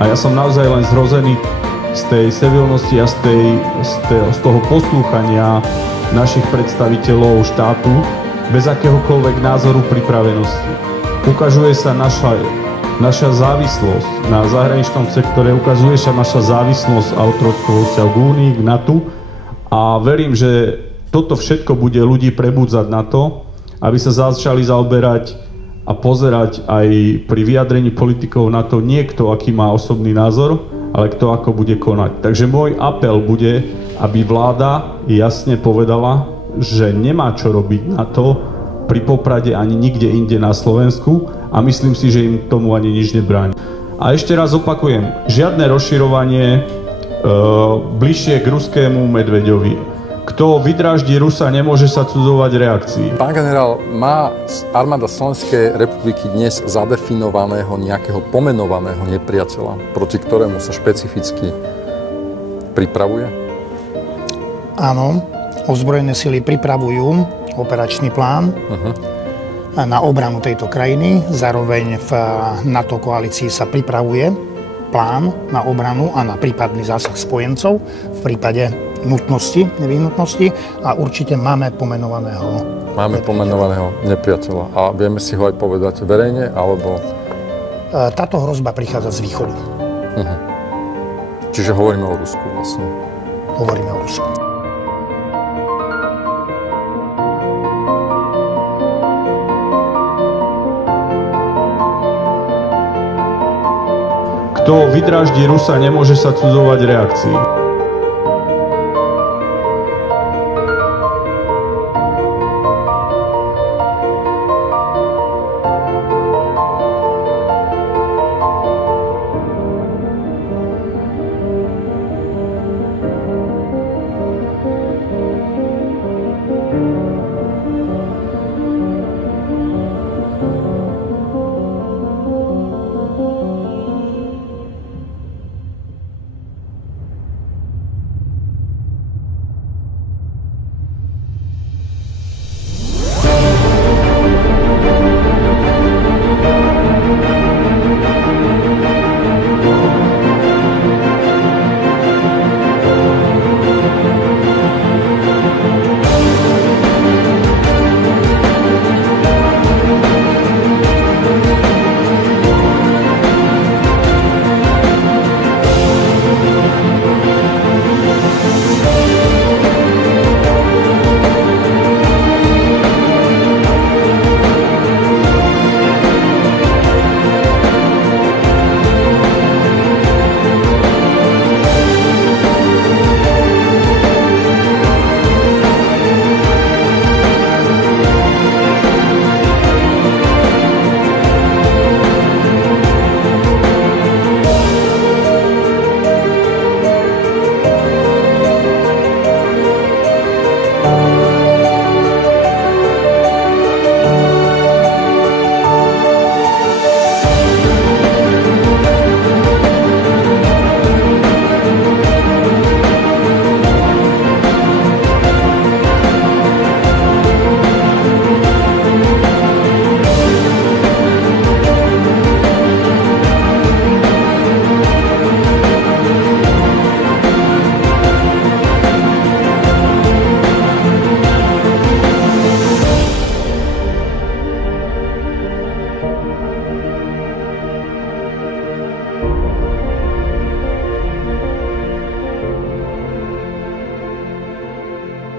A ja som naozaj len zhrozený z tej sevilnosti a z toho poslúchania našich predstaviteľov štátu bez akéhokoľvek názoru pripravenosti. Ukazuje sa naša závislosť na zahraničnom sektore, ukazuje sa naša závislosť a otroctvo vzťahu k Únii, k NATO a verím, že toto všetko bude ľudí prebudzať na to, aby sa začali zaoberať a pozerať aj pri vyjadrení politikov na to nie kto, aký má osobný názor, ale kto ako bude konať. Takže môj apel bude, aby vláda jasne povedala, že nemá čo robiť na to pri Poprade ani nikde inde na Slovensku a myslím si, že im tomu ani nič nebráni. A ešte raz opakujem, žiadne rozširovanie bližšie k ruskému medveďovi. Kto vydráždi Rusa, nemôže sa cudzovať reakcií. Pán generál, má armáda Slovenskej republiky dnes zadefinovaného nejakého pomenovaného nepriateľa, proti ktorému sa špecificky pripravuje? Áno, ozbrojené sily pripravujú operačný plán na obranu tejto krajiny. Zároveň v NATO koalícii sa pripravuje plán na obranu a na prípadný zásah spojencov v prípade nutnosti, nevyhnutnosti a určite máme pomenovaného nepriateľa. A vieme si ho aj povedať verejne, alebo... Táto hrozba prichádza z východu. Čiže hovoríme o Rusku vlastne. Hovoríme o Rusku. Kto vydráždi Rusa, nemôže sa cudzovať reakcií.